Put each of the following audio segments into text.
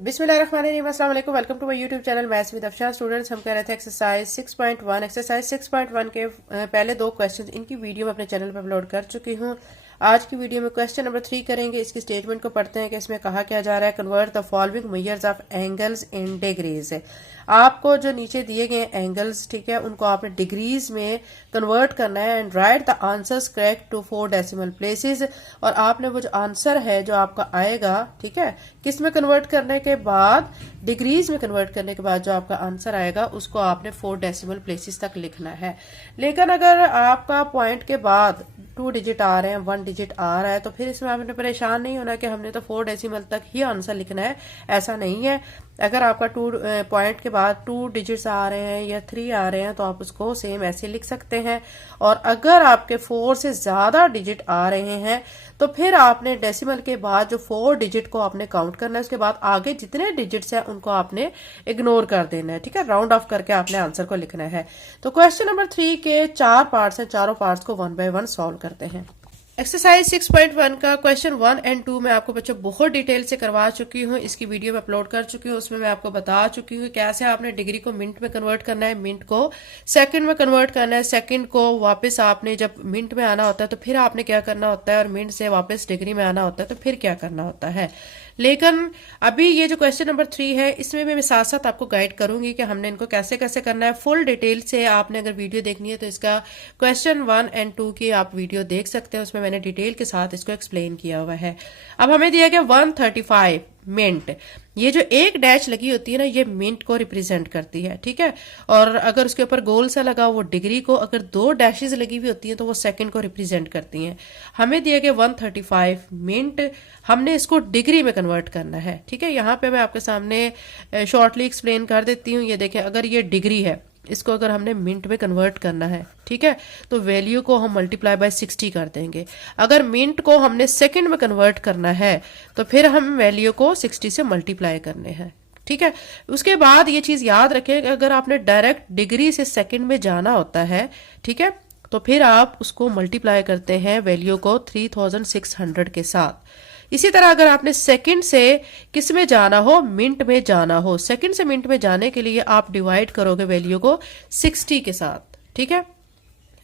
बिस्मिल्लाहिर्रहमानिर्रहीम, अस्सलाम वालेकुम। Welcome to my YouTube channel maths with Afshan. Students, हम कर रहे थे एक्सरसाइज 6.1 के पहले दो क्वेश्चंस इनकी वीडियो मैं अपने चैनल पर अपलोड कर चुकी हूँ। आज की वीडियो में क्वेश्चन नंबर 3 करेंगे। इसकी स्टेटमेंट को पढ़ते हैं कि इसमें कहा क्या जा रहा है। Convert the following measures of angles in degrees. आपको जो नीचे दिए गए एंगल्स, ठीक है, उनको आपने डिग्रीज में कन्वर्ट करना है and write the answers correct to 4 decimal places. और आपने वो जो आंसर है जो आपका आएगा, ठीक है, किस में कन्वर्ट करने के बाद, डिग्रीज में कन्वर्ट करने के बाद जो आपका आंसर आएगा उसको आपने 4 डेसिमल प्लेसेस तक लिखना है। लेकिन अगर आपका पॉइंट के बाद 2 डिजिट आ रहे हैं, 1 डिजिट आ रहा है, तो फिर इसमें आपने परेशान नहीं होना कि हमने तो 4 डेसिमल तक ही आंसर लिखना है। ऐसा नहीं है। अगर आपका 2 पॉइंट के बाद 2 डिजिट्स आ रहे हैं या 3 आ रहे हैं तो आप उसको सेम ऐसे लिख सकते हैं। और अगर आपके 4 से ज्यादा डिजिट आ रहे हैं तो फिर आपने डेसिमल के बाद जो 4 डिजिट को आपने काउंट करना है, उसके बाद आगे जितने डिजिट्स हैं उनको आपने इग्नोर कर देना है, ठीक है। राउंड ऑफ करके आपने आंसर को लिखना है। तो क्वेश्चन नंबर 3 के 4 पार्ट्स हैं, चारों पार्ट्स को 1 बाय 1 सॉल्व करते हैं। एक्सरसाइज 6.1 का क्वेश्चन 1 एंड 2 मैं आपको बच्चों बहुत डिटेल से करवा चुकी हूँ। इसकी वीडियो में अपलोड कर चुकी हूँ। उसमें मैं आपको बता चुकी हूँ कैसे आपने डिग्री को मिनट में कन्वर्ट करना है, मिनट को सेकंड में कन्वर्ट करना है, सेकंड को वापस आपने जब मिनट में आना होता है तो फिर आपने क्या करना होता है, और मिनट से वापस डिग्री में आना होता है तो फिर क्या करना होता है। लेकिन अभी ये जो क्वेश्चन नंबर 3 है इसमें मैं साथ साथ आपको गाइड करूंगी कि हमने इनको कैसे कैसे करना है। फुल डिटेल से आपने अगर वीडियो देखनी है तो इसका क्वेश्चन 1 एंड 2 की आप वीडियो देख सकते हैं। उसमें मैंने डिटेल के साथ इसको एक्सप्लेन किया हुआ है। अब हमें दिया गया 135 मिनट। ये जो एक डैश लगी होती है ना, ये मिनट को रिप्रेजेंट करती है, ठीक है। और अगर उसके ऊपर गोल सा लगा वो डिग्री को, अगर 2 डैशेस लगी हुई होती हैं तो वो सेकंड को रिप्रेजेंट करती हैं। हमें दिया गया 135 मिनट, हमने इसको डिग्री में कन्वर्ट करना है, ठीक है। यहाँ पे मैं आपके सामने शॉर्टली एक्सप्लेन कर देती हूँ। ये देखें, अगर ये डिग्री है, इसको अगर हमने मिनट में कन्वर्ट करना है, ठीक है, तो वैल्यू को हम मल्टीप्लाई बाय 60 कर देंगे। अगर मिनट को हमने सेकंड में कन्वर्ट करना है तो फिर हम वैल्यू को 60 से मल्टीप्लाई करने हैं, ठीक है। उसके बाद ये चीज याद रखें कि अगर आपने डायरेक्ट डिग्री से सेकंड में जाना होता है, ठीक है, तो फिर आप उसको मल्टीप्लाई करते हैं वैल्यू को 3600 के साथ। इसी तरह अगर आपने सेकंड से किस में जाना हो, मिनट में जाना हो, सेकंड से मिनट में जाने के लिए आप डिवाइड करोगे वैल्यू को 60 के साथ, ठीक है।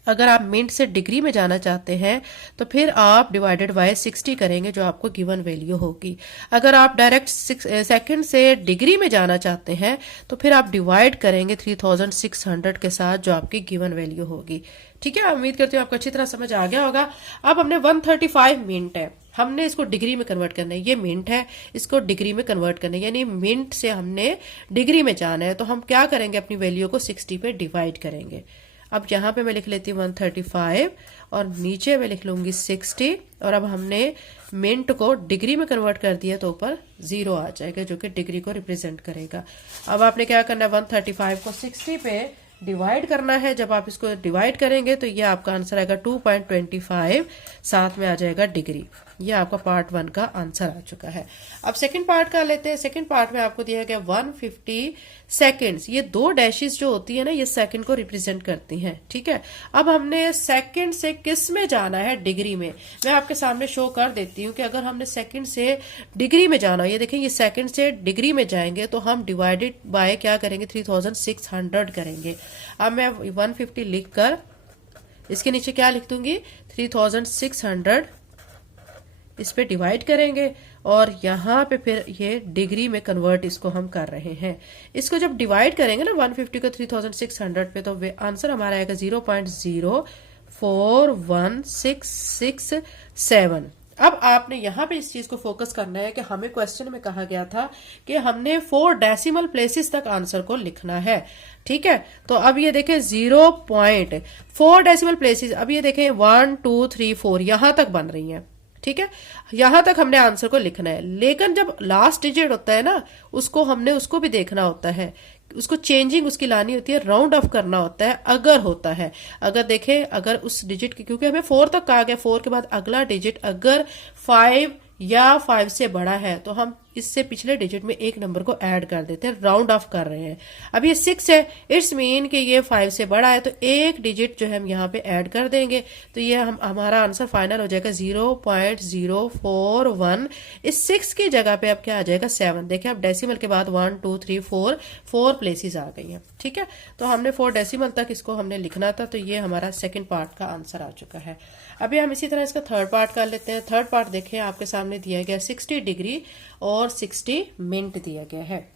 अगर आप मिनट से डिग्री में जाना चाहते हैं तो फिर आप डिवाइडेड बाय 60 करेंगे जो आपको गिवन वैल्यू होगी। अगर आप डायरेक्ट सेकंड से डिग्री में जाना चाहते हैं तो फिर आप डिवाइड करेंगे 3600 के साथ जो आपकी गिवन वैल्यू होगी, ठीक है। उम्मीद करती हूँ आपको अच्छी तरह समझ आ गया होगा। अब हमने 135 मिनट है, हमने इसको डिग्री में कन्वर्ट करना है। ये मिनट है, इसको डिग्री में कन्वर्ट करना है, यानी मिनट से हमने डिग्री में जाना है। तो हम क्या करेंगे, अपनी वैल्यू को 60 पे डिवाइड करेंगे। अब यहाँ पे मैं लिख लेती हूँ 135 और नीचे मैं लिख लूंगी 60। और अब हमने मिनट को डिग्री में कन्वर्ट कर दिया तो ऊपर 0 आ जाएगा जो कि डिग्री को रिप्रेजेंट करेगा। अब आपने क्या करना है, 135 को 60 पे डिवाइड करना है। जब आप इसको डिवाइड करेंगे तो ये आपका आंसर आएगा 2.25, साथ में आ जाएगा डिग्री। ये आपका पार्ट 1 का आंसर आ चुका है। अब सेकंड पार्ट का लेते हैं। सेकंड पार्ट में आपको दिया गया 150 सेकेंड्स। ये 2 डैशेस जो होती है ना, ये सेकंड को रिप्रेजेंट करती हैं, ठीक है। अब हमने सेकंड से किस में जाना है, डिग्री में। मैं आपके सामने शो कर देती हूँ कि अगर हमने सेकंड से डिग्री में जाना, ये देखें, ये सेकंड से डिग्री में जाएंगे तो हम डिवाइडेड बाय क्या करेंगे, 3600 करेंगे। अब मैं 150 लिखकर इसके नीचे क्या लिख दूंगी, 3600, इस पे डिवाइड करेंगे और यहाँ पे फिर ये डिग्री में कन्वर्ट इसको हम कर रहे हैं। इसको जब डिवाइड करेंगे ना 150 को 3600 पे, तो आंसर हमारा आएगा 0.0416667। अब आपने यहाँ पे इस चीज को फोकस करना है कि हमें क्वेश्चन में कहा गया था कि हमने 4 डेसिमल प्लेसेस तक आंसर को लिखना है, ठीक है। तो अब ये देखें 0.4 डेसिमल प्लेसेस। अब ये देखें 1 2 3 4 यहां तक बन रही हैं, ठीक है। यहां तक हमने आंसर को लिखना है। लेकिन जब लास्ट डिजिट होता है ना, उसको हमने उसको भी देखना होता है, उसको चेंजिंग उसकी लानी होती है, राउंड ऑफ करना होता है अगर होता है। अगर देखें, अगर उस डिजिट की, क्योंकि हमें 4 तक कहा गया, 4 के बाद अगला डिजिट अगर 5 या 5 से बड़ा है तो हम इससे पिछले डिजिट में एक नंबर को ऐड कर देते हैं, राउंड ऑफ कर रहे हैं। अब ये 6 है, इट्स मीन कि ये 5 से बड़ा है, तो एक डिजिट जो है हम यहाँ पे ऐड कर देंगे, तो ये हमारा आंसर फाइनल हो जाएगा 0.041। इस 6 की जगह पे अब क्या आ जाएगा 7। देखिए अब डेसिमल के बाद 1 2 3 4 प्लेसेस आ गई हैं। ठीक है, तो हमने 4 डेसिमल तक इसको हमने लिखना था, तो ये हमारा सेकंड पार्ट का आंसर आ चुका है। अभी हम इसी तरह इसका थर्ड पार्ट कर लेते हैं। थर्ड पार्ट देखें, आपके सामने दिया गया 60 डिग्री और 60 मिनट दिया गया है।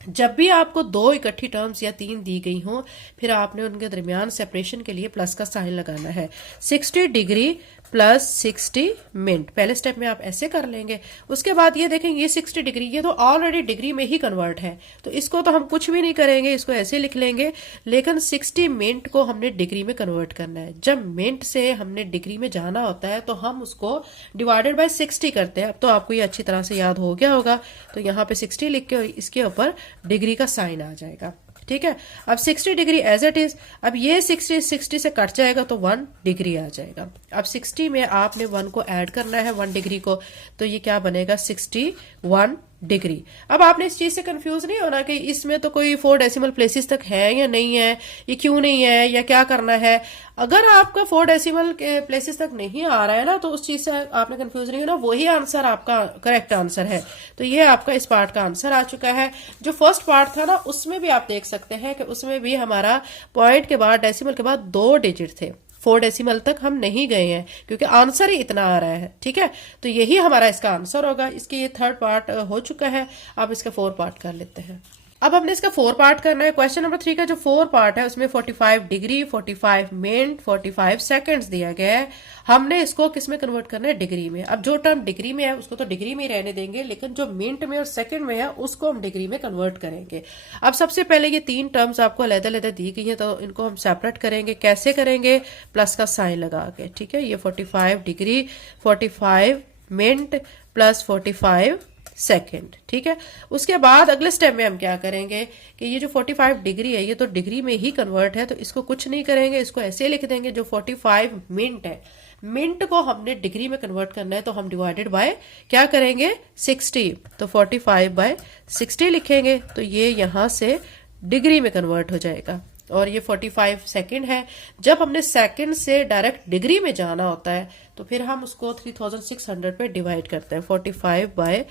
जब भी आपको दो इकट्ठी टर्म्स या 3 दी गई हो, फिर आपने उनके दरमियान सेपरेशन के लिए प्लस का साइन लगाना है। 60 डिग्री प्लस 60 मिनट, पहले स्टेप में आप ऐसे कर लेंगे। उसके बाद ये देखें, ये 60 डिग्री ये तो ऑलरेडी डिग्री में ही कन्वर्ट है, तो इसको तो हम कुछ भी नहीं करेंगे, इसको ऐसे लिख लेंगे। लेकिन 60 मिनट को हमने डिग्री में कन्वर्ट करना है। जब मिनट से हमने डिग्री में जाना होता है तो हम उसको डिवाइडेड बाय 60 करते हैं। अब तो आपको ये अच्छी तरह से याद हो गया होगा, तो यहाँ पे 60 लिख के इसके ऊपर डिग्री का साइन आ जाएगा। ठीक है, अब 60 डिग्री एज इट इज। अब ये 60 से कट जाएगा तो 1 डिग्री आ जाएगा। अब 60 में आपने 1 को ऐड करना है, 1 डिग्री को, तो ये क्या बनेगा 61 डिग्री। अब आपने इस चीज से कंफ्यूज नहीं होना कि इसमें तो कोई 4 डेसिमल प्लेसेस तक है या नहीं है, ये क्यों नहीं है या क्या करना है। अगर आपका 4 डेसिमल के प्लेसेस तक नहीं आ रहा है ना, तो उस चीज से आपने कंफ्यूज नहीं होना, वही आंसर आपका करेक्ट आंसर है। तो ये आपका इस पार्ट का आंसर आ चुका है। जो फर्स्ट पार्ट था ना, उसमें भी आप देख सकते हैं कि उसमें भी हमारा पॉइंट के बाद डेसिमल के बाद 2 डिजिट थे। 4 डेसिमल तक हम नहीं गए हैं क्योंकि आंसर ही इतना आ रहा है। ठीक है, तो यही हमारा इसका आंसर होगा। इसके ये थर्ड पार्ट हो चुका है। अब इसका 4 पार्ट कर लेते हैं। अब हमने इसका 4 पार्ट करना है। क्वेश्चन नंबर 3 का जो 4 पार्ट है उसमें 45 डिग्री, 45 मिनट, 45 सेकंड्स दिया गया है। हमने इसको किस में कन्वर्ट करना है, डिग्री में। अब जो टर्म डिग्री में है उसको तो डिग्री में ही रहने देंगे, लेकिन जो मिनट में और सेकंड में है उसको हम डिग्री में कन्वर्ट करेंगे। अब सबसे पहले ये 3 टर्म्स आपको अलग-अलग दी गई है, तो इनको हम सेपरेट करेंगे। कैसे करेंगे, प्लस का साइन लगा के। ठीक है, ये 45 डिग्री, 45 मिनट प्लस 45 सेकंड। ठीक है, उसके बाद अगले स्टेप में हम क्या करेंगे कि ये जो 45 डिग्री है ये तो डिग्री में ही कन्वर्ट है, तो इसको कुछ नहीं करेंगे, इसको ऐसे लिख देंगे। जो 45 मिनट है, मिनट को हमने डिग्री में कन्वर्ट करना है, तो हम डिवाइडेड बाय क्या करेंगे 60, तो 45 बाय 60 लिखेंगे, तो ये यहां से डिग्री में कन्वर्ट हो जाएगा। और ये 45 सेकंड है। जब हमने सेकंड से डायरेक्ट डिग्री में जाना होता है तो फिर हम उसको 3600 पे डिवाइड करते हैं, 45 बाय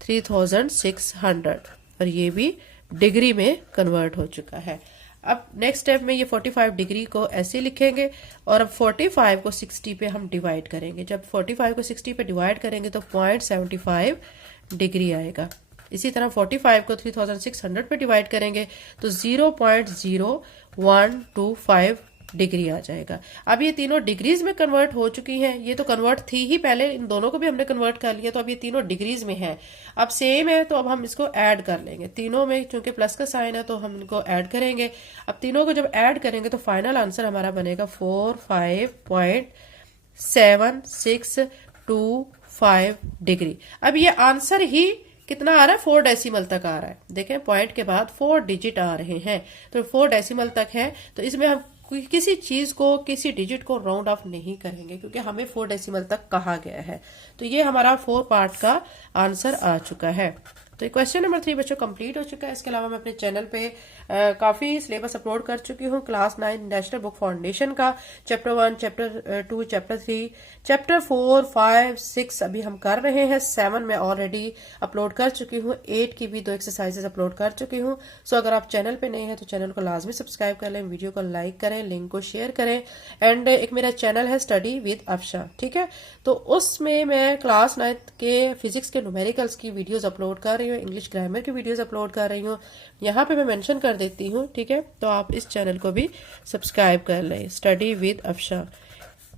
3600, और ये भी डिग्री में कन्वर्ट हो चुका है। अब नेक्स्ट स्टेप में ये 45 डिग्री को ऐसे लिखेंगे, और अब 45 को 60 पे हम डिवाइड करेंगे। जब 45 को 60 पे डिवाइड करेंगे तो 0.75 डिग्री आएगा। इसी तरह 45 को 3600 पे डिवाइड करेंगे तो 0.0125 डिग्री आ जाएगा। अब ये तीनों डिग्रीज में कन्वर्ट हो चुकी हैं। ये तो कन्वर्ट थी ही पहले, इन दोनों को भी हमने कन्वर्ट कर लिया, तो अब ये तीनों डिग्रीज में है। अब सेम है, तो अब हम इसको ऐड कर लेंगे। तीनों में चूंकि प्लस का साइन है तो हम इनको ऐड करेंगे। अब तीनों को जब ऐड करेंगे तो फाइनल आंसर हमारा बनेगा 45.7625 डिग्री। अब ये आंसर ही कितना आ रहा है, 4 डेसिमल तक आ रहा है। देखें, पॉइंट के बाद 4 डिजिट आ रहे हैं, तो 4 डेसिमल तक है। तो इसमें हम किसी चीज को, किसी डिजिट को राउंड ऑफ नहीं करेंगे क्योंकि हमें 4 डेसिमल तक कहा गया है। तो ये हमारा 4 पार्ट का आंसर आ चुका है। तो क्वेश्चन नंबर 3 बच्चों कंप्लीट हो चुका है। इसके अलावा मैं अपने चैनल पे काफी सिलेबस अपलोड कर चुकी हूँ। क्लास 9 नेशनल बुक फाउंडेशन का चैप्टर 1, चैप्टर 2, चैप्टर 3, चैप्टर 4, 5, 6 अभी हम कर रहे हैं। 7 मैं ऑलरेडी अपलोड कर चुकी हूँ। 8 की भी 2 एक्सरसाइजेस अपलोड कर चुकी हूँ। सो अगर आप चैनल पे नए हैं तो चैनल को लाजमी सब्सक्राइब कर लें, वीडियो को लाइक करें, लिंक को शेयर करें। एंड एक मेरा चैनल है स्टडी विद अफशा, ठीक है, तो उसमें मैं क्लास 9 के फिजिक्स के न्यूमेरिकल्स की वीडियोज अपलोड कर रही हूँ, इंग्लिश ग्रामर की वीडियोज अपलोड कर रही हूँ। यहाँ पे मैं मेंशन कर देती हूँ, ठीक है, तो आप इस चैनल को भी सब्सक्राइब कर लें, स्टडी विद अफशा।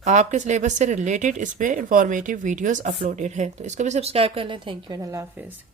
आपके सिलेबस से रिलेटेड इस पे इंफॉर्मेटिव वीडियोस अपलोडेड है, तो इसको भी सब्सक्राइब कर लें। Thank you and Allah Hafiz.